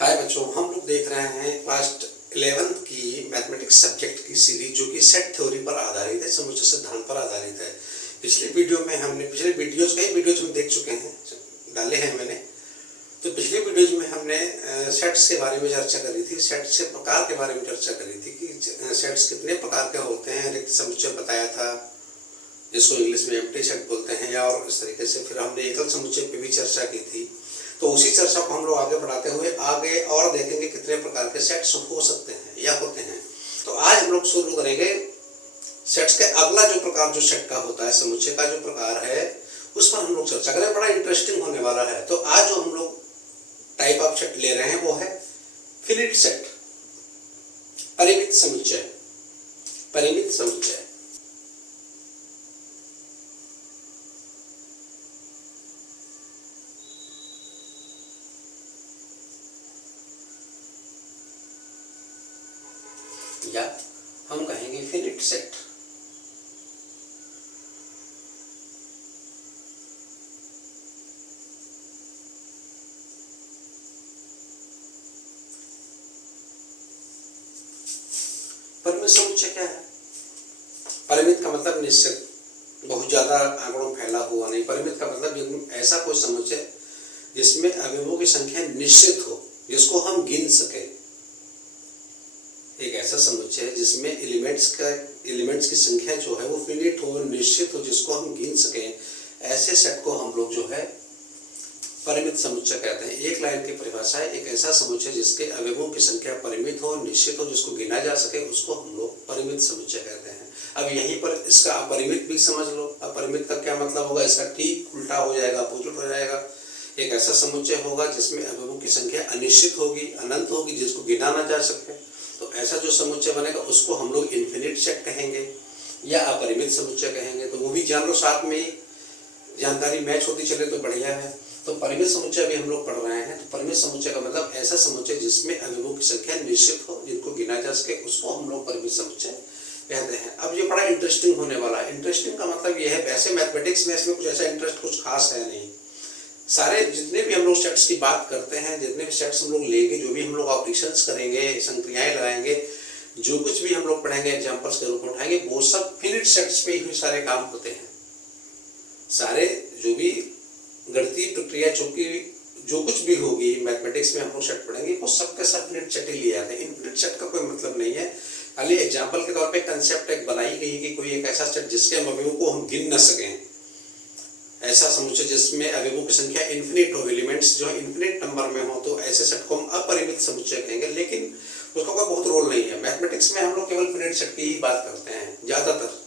हाय बच्चों, हम लोग देख रहे हैं क्लास 11 की मैथमेटिक्स सब्जेक्ट की सीरीज जो कि सेट थ्योरी पर आधारित है, समुच्चय सिद्धांत पर आधारित है। पिछले वीडियोज कई वीडियोज हम देख चुके हैं, डाले हैं मैंने। तो पिछले वीडियोज में हमने सेट्स के बारे में चर्चा करी थी, सेट्स के प्रकार के बारे में चर्चा करी थी कि सेट्स कितने प्रकार के होते हैं, रिक्त समुच्चय बताया था जिसको इंग्लिश में एम्प्टी सेट बोलते हैं, या और इस तरीके से फिर हमने एकल समुच्चय पे भी चर्चा की थी। तो उसी चर्चा को हम लोग आगे बढ़ाते हुए आगे और देखेंगे कितने प्रकार के सेट्स हो सकते हैं या होते हैं। तो आज हम लोग शुरू करेंगे सेट्स के अगला जो प्रकार जो सेट का होता है, समुच्चय का जो प्रकार है, उस पर हम लोग चर्चा करें। बड़ा इंटरेस्टिंग होने वाला है। तो आज जो हम लोग टाइप ऑफ सेट ले रहे हैं वो है फिनिट सेट, परिमित समुच्चय। परिमित समुच्चय या हम कहेंगे फिनिट सेट। परिमित समुच्चय क्या है? परिमित का मतलब निश्चित, बहुत ज्यादा आंकड़ों में फैला हुआ नहीं। परिमित का मतलब ऐसा कोई समुच्चय जिसमें अवयवों की संख्या निश्चित हो, जिसको हम गिन सके। एक ऐसा समुच्चय है जिसमें एलिमेंट्स की संख्या जो है वो फिनिट हो, निश्चित हो, जिसको हम गिन सकें। ऐसे सेट को हम लोग जो है परिमित समुच्चय कहते हैं। एक लाइन की परिभाषा है, एक ऐसा समुच्चय जिसके अवयवों की संख्या परिमित हो, निश्चित हो, जिसको गिना जा सके, उसको हम लोग परिमित समुच्चय कहते हैं। अब यहीं पर इसका अपरिमित भी समझ लो। अपरिमित का क्या मतलब होगा? इसका ठीक उल्टा हो जाएगा, अपोजिट हो जाएगा। एक ऐसा समुच्चय होगा जिसमें अवयवों की संख्या अनिश्चित होगी, अनंत होगी, जिसको गिना ना जा सके। तो ऐसा जो समुच्चय बनेगा उसको हम लोग इनफिनिट सेट कहेंगे या अपरिमित समुच्चय कहेंगे। तो वो भी जान लो, साथ में ही जानकारी मैच होती चले तो बढ़िया है। तो परिमित समुच्चय भी हम लोग पढ़ रहे हैं। तो परिमित समुच्चय का मतलब ऐसा समुच्चय जिसमें अवयवों की संख्या निश्चित हो, जिनको गिना जा सके, उसको हम लोग परिमित समुच्चय कहते हैं। अब ये बड़ा इंटरेस्टिंग होने वाला है। इंटरेस्टिंग का मतलब ये है, वैसे मैथमेटिक्स में इसमें कुछ ऐसा इंटरेस्ट कुछ खास है नहीं। सारे जितने भी हम लोग सेट्स की बात करते हैं, जितने भी सेट्स हम लोग लेंगे, जो भी हम लोग ऑपरेशंस करेंगे, संक्रियाएं लगाएंगे, जो कुछ भी हम लोग पढ़ेंगे, एग्जांपल्स के रूप में उठाएंगे, वो सब फिनिट सेट्स पे ही सारे काम होते हैं। सारे जो भी गणितीय प्रक्रिया जो कुछ भी होगी मैथमेटिक्स में हम लोग सेट पढ़ेंगे, वो सबके सब फिनिट सेट ही लिए जाते हैं। इनफिनिट सेट का कोई मतलब नहीं है। खाली एग्जाम्पल के तौर पे कंसेप्ट एक बनाई गई कि कोई एक ऐसा सेट जिसके अवयवों को हम गिन न सकें, ऐसा समुच्चय जिसमें अवयवों की संख्या इन्फिनिट हो, एलिमेंट्स जो इन्फिनिट नंबर में हो, तो ऐसे सेट को हम अपरिमित समुच्चय कहेंगे। लेकिन उसका कोई बहुत रोल नहीं है। मैथमेटिक्स में हम लोग केवल फिनिट सेट की ही बात करते हैं। ज्यादातर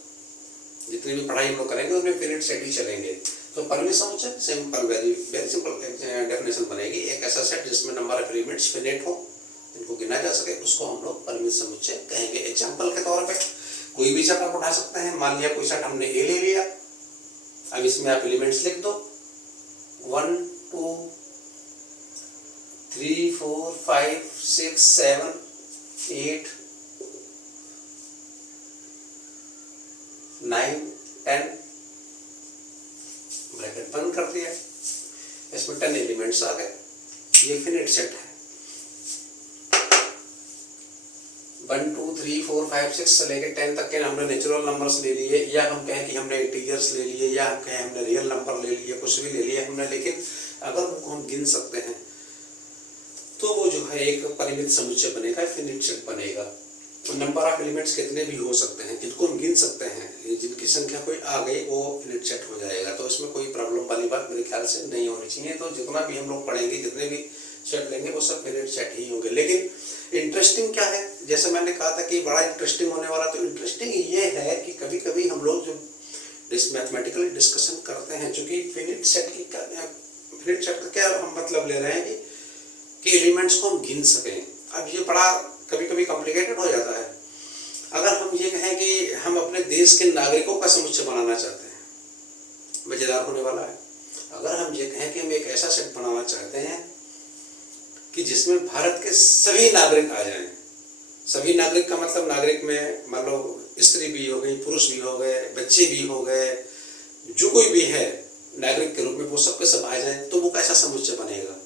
जितनी भी पढ़ाई हम लोग करेंगे उसमें फिनिट सेट ही चलेंगे। तो परिमित समुच्चय सिंपल, वेरी सिंपल डेफिनेशन बनेगी। एक ऐसा सेट जिसमें नंबर ऑफ एलिमेंट्स फिनिट हो, जिनको गिना जा सके, उसको हम लोग परिमित समुच्चय कहेंगे। एग्जाम्पल के तौर पे कोई भी सेट आप उठा सकते हैं। मान लिया कोई सेट हमने ए ले लिया। अब इसमें आप एलिमेंट्स लिख दो, 1 2 3 4 5 6 7 8 9 10, ब्रैकेट बंद कर दिया। इसमें 10 एलिमेंट्स आ गए। ये फिनिट सेट है। 1 2 3 4 5 6 से लेकर 10 तक के हमने नेचुरल नंबर्स ले लिए, या हम कहें कि हमने इंटीजर्स ले लिए, या हम कहें हमने रियल नंबर ले लिए, कुछ भी ले लिया हमने। लेकिन अगर उनको हम गिन सकते हैं तो वो जो है एक परिमित समुच्चय बनेगा, फिनिट सेट बनेगा। तो नंबर ऑफ एलिमेंट्स कितने भी हो सकते हैं, जिनको हम गिन सकते हैं, जिनकी संख्या कोई आ गई, वो फिनिट सेट हो जाएगा। तो इसमें कोई प्रॉब्लम वाली बात मेरे ख्याल से नहीं होनी चाहिए। तो जितना भी हम लोग पढ़ेंगे, जितने भी सेट लेंगे, वो सब फिनिट सेट ही होंगे। लेकिन इंटरेस्टिंग क्या है, जैसे मैंने कहा था कि बड़ा इंटरेस्टिंग होने वाला, तो इंटरेस्टिंग ये है कि कभी कभी हम लोग जो मैथमेटिकल डिस्कशन करते हैं, चूंकि फिनिट सेट का क्या हम मतलब ले रहे हैं कि एलिमेंट्स को हम गिन सकें। अब ये बड़ा कभी कभी कॉम्प्लिकेटेड हो जाता है। अगर हम ये कहें कि हम अपने देश के नागरिकों का समुच्चय बनाना चाहते हैं, मजेदार होने वाला है। अगर हम ये कहें कि हम एक ऐसा सेट बनाना चाहते हैं कि जिसमें भारत के सभी नागरिक आ जाएं। सभी नागरिक का मतलब नागरिक में मान लो स्त्री भी हो गई, पुरुष भी हो गए, बच्चे भी हो गए, जो कोई भी है नागरिक के रूप में, वो सब के सब आ जाए, तो वो कैसा समुच्चय बनेगा?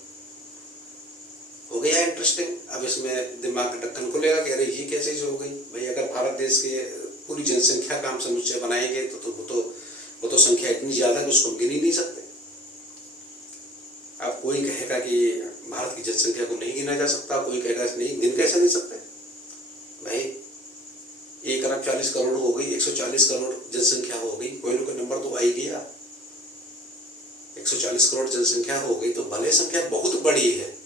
हो गया इंटरेस्टिंग। अब इसमें दिमाग का ढक्कन खुलेगा कि अरे ये कैसे चीज हो गई भाई, अगर भारत देश के पूरी जनसंख्या का हम समुच्चय बनाएंगे वो तो संख्या इतनी ज्यादा कि उसको हम गिन ही नहीं सकते। अब कोई कहेगा कि भारत की जनसंख्या को नहीं गिना जा सकता, कोई कहेगा नहीं, गिन कैसे नहीं सकते भाई, 1,40,40,000,000 हो गई, 140 करोड़ जनसंख्या हो गई, कोई ना कोई नंबर तो आ ही गया। 140 करोड़ जनसंख्या हो गई तो भले संख्या बहुत बड़ी है,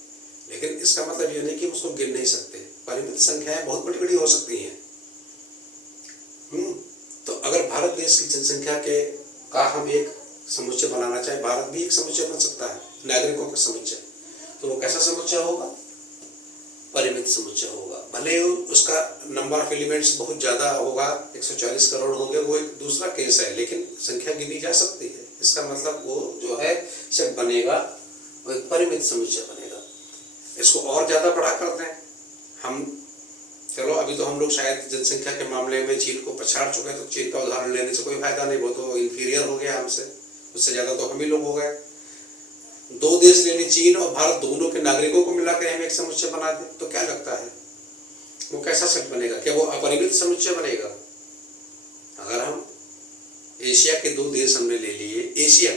लेकिन इसका मतलब ये नहीं कि उसको गिन नहीं सकते। परिमित संख्याएं बहुत बड़ी बड़ी हो सकती हैं। तो अगर भारत देश की जनसंख्या का हम एक समुच्चय बनाना चाहे, भारत भी एक समुच्चय बन सकता है, नागरिकों का समुच्चय। तो वो कैसा समुच्चय होगा? परिमित समुच्चय होगा। भले उसका नंबर ऑफ एलिमेंट्स बहुत ज्यादा होगा, 140 करोड़ होंगे, वो एक दूसरा केस है, लेकिन संख्या गिनी जा सकती है। इसका मतलब वो जो है सेट बनेगा, वो एक परिमित समुच्चय बनेगा। इसको और ज्यादा बड़ा करते हैं हम। चलो अभी तो हम लोग शायद जनसंख्या के मामले में चीन को पछाड़ चुके हैं, तो चीन का उदाहरण लेने से कोई फायदा नहीं, वो तो इंफीरियर हो गया हमसे, उससे ज्यादा तो हम ही लोग हो गए। 2 देश ले ली, चीन और भारत, दोनों के नागरिकों को मिलाकर हम एक समुच्चय बना दें तो क्या लगता है वो कैसा सेट बनेगा? क्या वो अपरिमित समुच्चय बनेगा? अगर हम एशिया के 2 देश हमने ले लिए, एशिया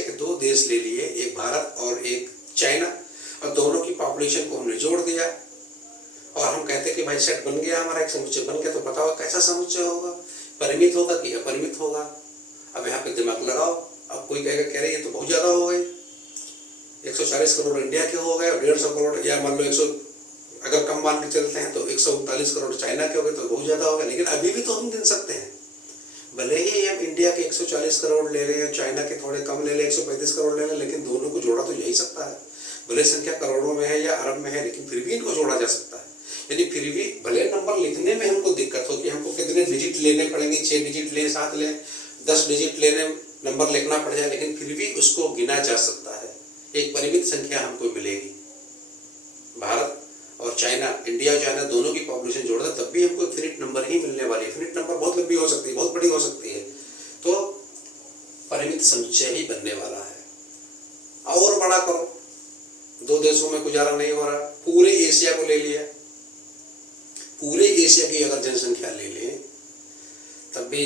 के 2 देश ले लिए, एक भारत और एक चाइना, और दोनों की पॉपुलेशन को हमने जोड़ दिया और हम कहते कि भाई सेट बन गया, हमारा एक समुच्चय बन गया, तो बताओ कैसा समुच्चय होगा? परिमित होगा कि अपरिमित होगा? अब यहाँ पे दिमाग लगाओ। अब कोई कहेगा कह रहे ये तो बहुत ज्यादा हो गई, 140 करोड़ इंडिया के हो गए और 150 करोड़, या मान लो 100, अगर कम मान के चलते हैं तो 139 करोड़ चाइना के हो गए, तो बहुत ज्यादा हो गया। लेकिन अभी भी तो हम गिन सकते हैं, भले ही हम इंडिया के 140 करोड़ ले रहे हैं, चाइना के थोड़े कम ले लें, 135 करोड़ ले लें, लेकिन दोनों को जोड़ा तो यही सकता है। भले संख्या करोड़ों में है या अरब में है, लेकिन फिर भी इनको जोड़ा जा सकता है। यानी फिर भी भले नंबर लिखने में हमको दिक्कत हो कि हमको कितने डिजिट लेने पड़ेंगे, 6 डिजिट ले, 7 ले, 10 डिजिट लेने नंबर लिखना पड़ जाए, लेकिन फिर भी उसको गिना जा सकता है। एक परिमित संख्या हमको मिलेगी। भारत और चाइना, इंडिया और चाइना दोनों की पॉपुलेशन जोड़ दे तब भी हमको इनफिनिट नंबर ही मिलने वाली है। इनफिनिट नंबर बहुत लंबी हो सकती है, बहुत बड़ी हो सकती है, तो परिमित समुच्चय ही बनने वाला है। और बड़ा करो, 2 देशों में गुजारा नहीं हो रहा, पूरे एशिया को ले लिया, पूरे एशिया की अगर जनसंख्या ले लें तब भी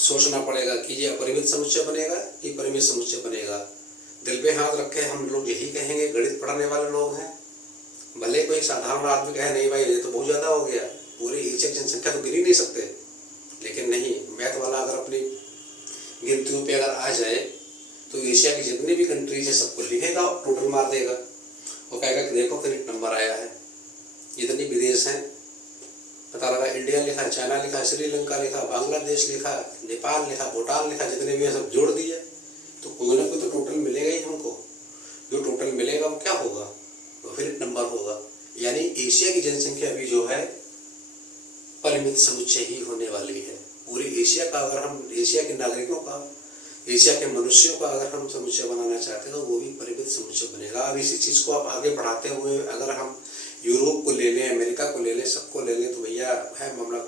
सोचना पड़ेगा कि ये अपरिमित समुच्चय बनेगा कि परिमित समुच्चय बनेगा। दिल पे हाथ रखे हम लोग यही कहेंगे, गणित पढ़ने वाले लोग हैं। भले कोई साधारण आदमी कहे नहीं भाई ये तो बहुत ज्यादा हो गया, पूरी एशिया की जनसंख्या तो गिन ही नहीं सकते, लेकिन नहीं, मैथ वाला अगर अपनी गिनतियों पे अगर आ जाए तो एशिया की जितनी भी कंट्रीज है सबको लिखेगा, टोटल मार देगा, वो कहेगा कि देखो फिर नंबर आया है, जितनी विदेश हैं पता लगा, इंडिया लिखा, चाइना लिखा, श्रीलंका लिखा, बांग्लादेश लिखा, नेपाल लिखा, भूटान लिखा, जितने भी है सब जोड़ दिए, तो कोई ना कोई तो टोटल मिलेगा ही हमको। जो टोटल मिलेगा वो क्या होगा? तो फिर नंबर होगा। यानी एशिया की जनसंख्या भी जो है परिमित समुच्चय ही होने वाली है। पूरे एशिया का अगर हम, एशिया के नागरिकों का, एशिया के मनुष्यों का अगर हम समुच्चय बनाना चाहते हैं तो वो भी परिमित समुच्चय बनेगा। अब इसी चीज को आप आगे बढ़ाते हुए अगर हम यूरोप को ले लें, अमेरिका को ले लें, सबको ले लें, तो भैया है मामला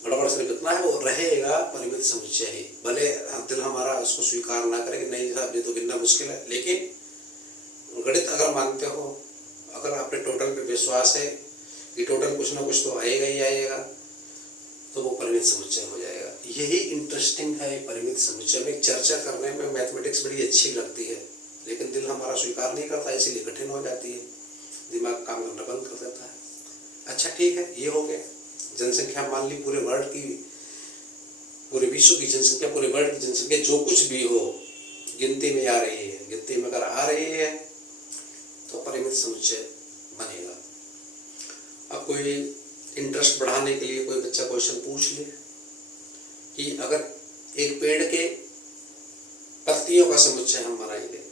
गड़बड़ सिर्फ इतना है, वो रहेगा परिमित समुच्चय ही। भले दिल हमारा उसको स्वीकार ना करे कि नहीं साहब ये तो गिनना मुश्किल है, लेकिन गणित अगर मानते हो, अगर अपने टोटल पे विश्वास है कि टोटल कुछ ना कुछ तो आएगा ही आएगा, तो वो परिमित समुच्चय हो जाएगा। यही इंटरेस्टिंग है परिमित समुच्चय में चर्चा करने में। मैथमेटिक्स बड़ी अच्छी लगती है, लेकिन दिल हमारा स्वीकार नहीं करता, इसीलिए कठिन हो जाती है, दिमाग काम करना बंद कर देता है। अच्छा ठीक है, ये हो गया जनसंख्या। मान ली पूरे वर्ल्ड की, पूरे विश्व की जनसंख्या, पूरे वर्ल्ड की जनसंख्या जो कुछ भी हो गिनती में आ रही है, गिनती में अगर आ रही है तो परिमित समुच्चय बनेगा। अब कोई इंटरेस्ट बढ़ाने के लिए कोई बच्चा क्वेश्चन पूछ ले कि अगर एक पेड़ के पत्तियों का समुच्चय हम बनाएंगे,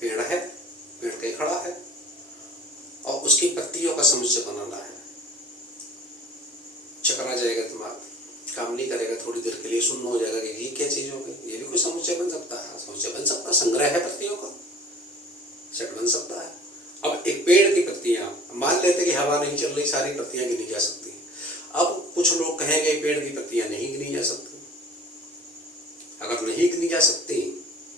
पेड़ है, पेड़ के खड़ा है और उसकी पत्तियों का समुच्चय बनाना है, चकरा जाएगा दिमाग, काम नहीं करेगा, थोड़ी देर के लिए सुन्न हो जाएगा कि ये क्या चीज हो गई, ये भी कोई समुच्चय बन सकता है? समुच्चय बन सकता है, संग्रह है पत्तियों का, सेट बन सकता है। अब एक पेड़ की पत्तियां, मान लेते कि हवा नहीं चल रही, सारी पत्तियां गिनी जा सकती हैं। अब कुछ लोग कहेंगे पेड़ की पत्तियां नहीं गिनी जा सकती। अगर नहीं गिनी जा सकती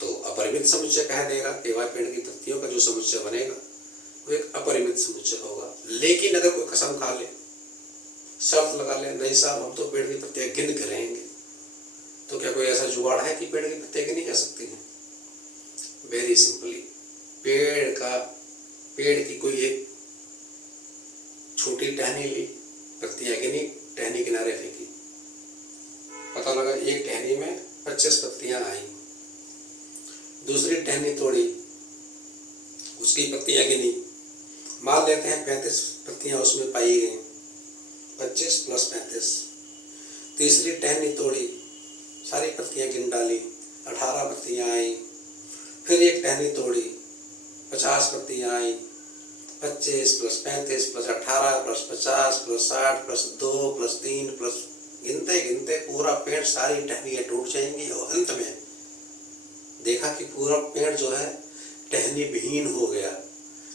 तो परिमित समुच्चय कह देगा, केवल पेड़ की पत्तियों का जो समुच्चय बनेगा वो एक अपरिमित समुच्चय होगा। लेकिन अगर कोई कसम खा ले, शर्त लगा ले, नहीं साहब हम तो पेड़ की पत्तियां गिन के रहेंगे, तो क्या कोई ऐसा जुगाड़ है कि पेड़ की पत्तियां गिनी जा सकती हैं? वेरी सिंपली, पेड़ की कोई एक छोटी टहनी ली, पत्तियां गिनी, टहनी किनारे फेंकी, पता लगा एक टहनी में 25 पत्तियां आई। दूसरी टहनी तोड़ी, उसकी पत्तियां गिनी, मान लेते हैं 35 पत्तियां उसमें पाई गई, 25 + 35। तीसरी टहनी तोड़ी, सारी पत्तियां गिन डाली, 18 पत्तियां आई। फिर एक टहनी तोड़ी, 50 पत्तियां आई, 25 + 35 + 18 + 50 + 60 + 2 + 3 + गिनते गिनते पूरा पेड़, सारी टहनियाँ टूट जाएंगी और अंत में देखा कि पूरा पेड़ जो है टहनी विहीन हो गया।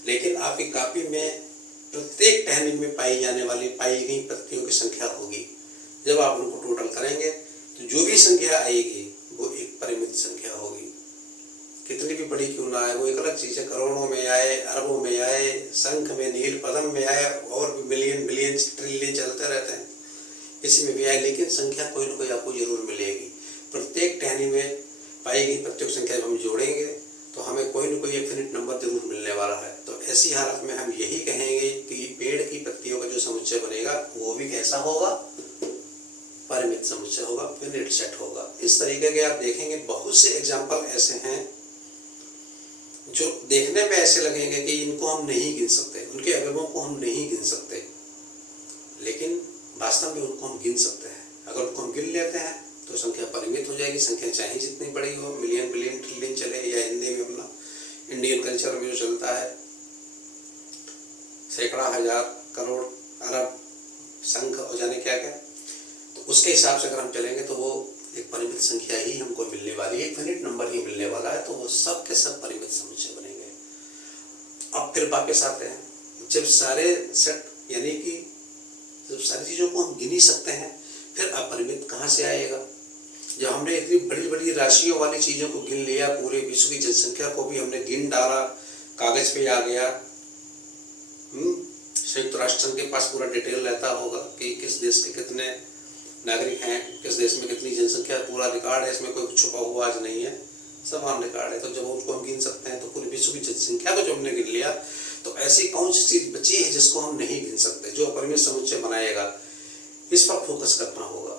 लेकिन आपकी कॉपी में प्रत्येक टहनी में पाई गई पत्तियों की संख्या होगी। जब आप उनको टोटल करेंगे तो जो भी संख्या आएगी वो एक परिमित संख्या होगी, कितनी भी बड़ी क्यों ना आए। वो एक अलग चीज़ है, करोड़ों में आए, अरबों में आए, संख में, नील पद्म में आए, और भी मिलियन बिलियन ट्रिलियन चलते रहते हैं, इसी में भी आए, लेकिन संख्या कोई ना कोई आपको जरूर मिलेगी। प्रत्येक टहनी में पाई गई पत्तियों की संख्या जब हम जोड़ेंगे तो हमें कोई ना कोई इनफिनिट नंबर जरूर मिलने वाला है। तो ऐसी हालत में हम यही कहेंगे कि पेड़ की पत्तियों का जो समुच्चय बनेगा वो भी कैसा होगा? परिमित समुच्चय होगा, फिनिट सेट होगा। इस तरीके के आप देखेंगे बहुत से एग्जाम्पल ऐसे हैं जो देखने में ऐसे लगेंगे कि इनको हम नहीं गिन सकते, उनके अवयवों को हम नहीं गिन सकते, लेकिन वास्तव में उनको हम गिन सकते हैं। अगर उनको हम गिन लेते हैं तो संख्या परिमित हो जाएगी। संख्या चाहे जितनी बड़ी हो, मिलियन बिलियन ट्रिलियन चले, या हिंदी में अपना इंडियन कल्चर में जो चलता है सैकड़ा, हजार, करोड़, अरब, संख और जाने क्या क्या, तो उसके हिसाब से अगर हम चलेंगे तो वो एक परिमित संख्या ही हमको मिलने वाली है, एक फिनिट नंबर ही मिलने वाला है। तो वो सब के सब परिमित समुच्चय बनेंगे। अब फिर वापस आते हैं, जब सारे सेट यानी कि जब सारी चीज़ों को हम गिन ही सकते हैं, फिर अपरिमित कहाँ से आएगा? जब हमने इतनी बड़ी बड़ी राशियों वाली चीज़ों को गिन लिया, पूरे विश्व की जनसंख्या को भी हमने गिन डाला, कागज पे आ गया। संयुक्त राष्ट्र संघ के पास पूरा डिटेल रहता होगा कि किस देश के कितने नागरिक हैं, किस देश में कितनी जनसंख्या, पूरा रिकॉर्ड है, इसमें कोई छुपा हुआ आज नहीं है, समान रिकॉर्ड है। तो जब उसको हम गिन सकते हैं तो पूरे विश्व की जनसंख्या को जब हमने गिन लिया, तो ऐसी कौन सी चीज़ बची है जिसको हम नहीं गिन सकते, जो अपरिमित समुच्चय बनाएगा? इस पर फोकस करना होगा।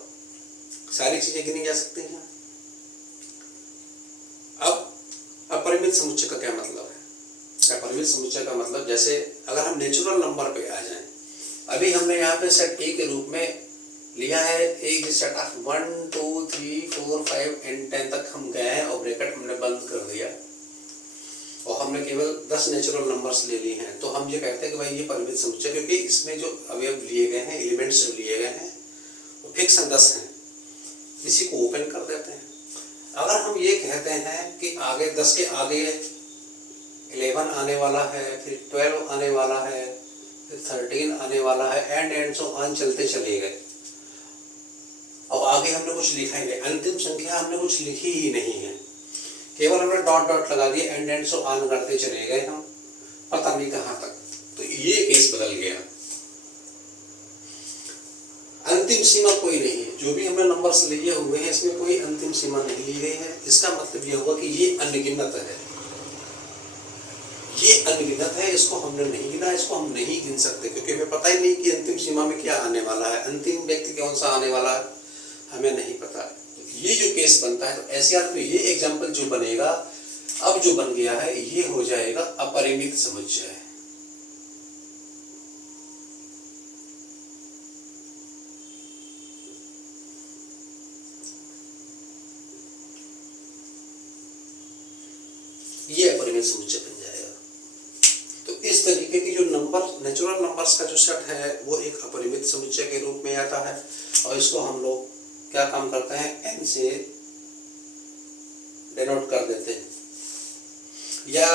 सारी चीजें गिनी जा सकती हैं। अब अपरिमित समुच्चय का क्या मतलब है? अपरिमित समुच्चय का मतलब, जैसे अगर हम नेचुरल नंबर पे आ जाएं, अभी हमने यहाँ पे सेट ए के रूप में लिया है, एक सेट ऑफ 1 2 3 4 5 एंड 10 तक हम गए हैं और ब्रैकेट हमने बंद कर दिया और हमने केवल 10 नेचुरल नंबर्स ले लिए हैं। तो हम ये कहते हैं कि भाई ये परिमित समुच्चय, क्योंकि इसमें जो अवयव लिए गए हैं, एलिमेंट्स जो लिए गए हैं वो फिक्स 10 हैं। इसी को ओपन कर देते हैं। अगर हम ये कहते हैं कि आगे 10 के आगे 11 आने वाला है, फिर 12 आने वाला है, फिर 13 आने वाला है, एंड सो ऑन चलते चले गए, और आगे हमने कुछ लिखा ही नहीं, अंतिम संख्या हमने कुछ लिखी ही नहीं है, केवल हमने डॉट डॉट लगा दिया, एंड सो ऑन करते चले गए हम, पता नहीं कहाँ तक। तो ये केस बदल गया। अंतिम सीमा कोई नहीं है, जो भी हमने नंबर्स लिए हुए हैं इसमें कोई अंतिम सीमा नहीं ली गई है। इसका मतलब यह हुआ कि ये अनगिनत है, ये अनगिनत है, इसको हमने नहीं गिना, इसको हम नहीं गिन सकते, क्योंकि हमें पता ही नहीं कि अंतिम सीमा में क्या आने वाला है, अंतिम व्यक्ति कौन सा आने वाला है, हमें नहीं पता है। तो ये जो केस बनता है, तो ऐसे हालत में ये एग्जाम्पल जो बनेगा, अब जो बन गया है, ये हो जाएगा अपरिमित समुच्चय। ये अपरिमित समुच्चय बन जाएगा। तो इस तरीके की जो नंबर, नेचुरल नंबर्स का जो सेट है, वो एक अपरिमित समुच्चय के रूप में आता है, और इसको हम लोग क्या काम करते हैं, n से डिनोट कर देते हैं। या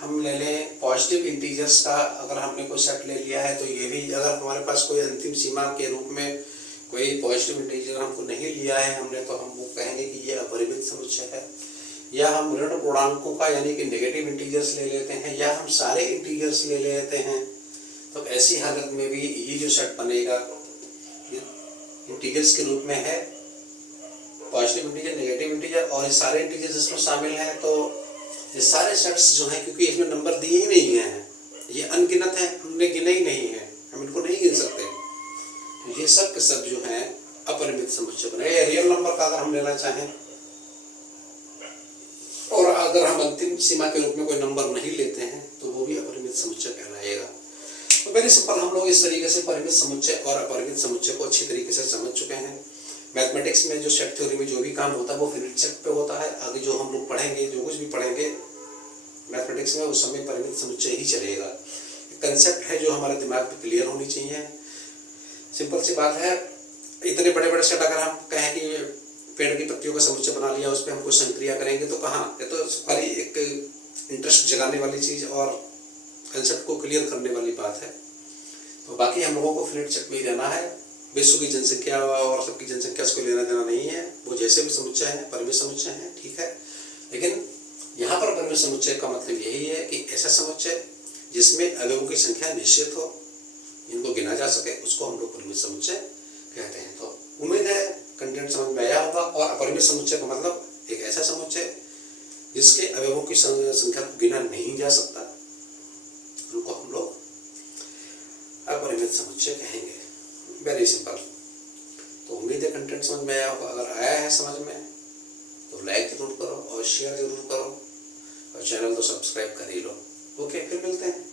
हम ले लें पॉजिटिव इंटीजर्स का, अगर हमने कोई सेट ले लिया है तो ये भी, अगर हमारे पास कोई अंतिम सीमा के रूप में कोई पॉजिटिव इंटीजर हमको नहीं लिया है हमने, तो हम वो कहेंगे कि ये अपरिमित समुच्चय है। या हम ऋण पूर्णांकों का यानी कि नेगेटिव इंटीजर्स ले लेते हैं, या हम सारे इंटीजर्स ले लेते हैं। तो ऐसी हालत में भी ये जो सेट बनेगा इंटीजर्स के रूप में है, पॉजिटिव इंटीजर, नेगेटिव इंटीजर और ये सारे इंटीजर्स इसमें शामिल हैं। तो ये सारे सेट्स जो हैं, क्योंकि इसमें नंबर दिए ही नहीं गए हैं, ये अनगिनत हैं, हमने गिने ही नहीं है, हम इनको नहीं गिन सकते, तो ये सब के सब जो हैं अपरिमित समुच्चय बने। रियल नंबर का अगर हम लेना चाहें और अगर हम अंतिम सीमा के रूप में कोई नंबर नहीं लेते हैं तो वो भी अपरिमित समुच्चय कहलाएगा। तो वेरी सिंपल, हम लोग इस तरीके से परिमित समुच्चय और अपरिमित समुच्चय को अच्छी तरीके से समझ चुके हैं। मैथमेटिक्स में जो सेट थ्योरी में जो भी काम होता है वो फिनिट सेट पे होता है। आगे जो हम लोग पढ़ेंगे, जो कुछ भी पढ़ेंगे मैथमेटिक्स में, उस समय परिमित समुच्चय ही चलेगा। कंसेप्ट है जो हमारे दिमाग में क्लियर होनी चाहिए। सिंपल सी बात है, इतने बड़े बड़े सेट अगर हम कहें कि पेड़ की पत्तियों का समुच्चय बना लिया, उस पर हम कुछ संक्रिया करेंगे तो कहाँ, ये तो सारी एक इंटरेस्ट जगाने वाली चीज़ और कंसेप्ट को क्लियर करने वाली बात है। तो बाकी हम लोगों को फिनिट सेट में ही रहना है। विश्व की जनसंख्या और सबकी जनसंख्या से कोई लेना देना नहीं है, वो जैसे भी समुच्चय है परिमित समुच्चय है, ठीक है। लेकिन यहाँ पर परिमित समुच्चय का मतलब यही है कि ऐसा समुच्चय जिसमें अवयवों की संख्या निश्चित हो, इनको गिना जा सके, उसको हम लोग परिमित समुच्चय कहते हैं। तो उम्मीद है कंटेंट समझ में आया होगा। और अपरिमित समुच्चय का मतलब एक ऐसा समुच्चय जिसके अवयवों की संख्या को गिना नहीं जा सकता, उनको हम लोग अपरिमित समुच्चय कहेंगे। Very simple. तो उम्मीद है कंटेंट समझ में आया होगा। अगर आया है समझ में तो लाइक जरूर करो और शेयर जरूर करो, और चैनल तो सब्सक्राइब कर ही लो। ओके, फिर मिलते हैं।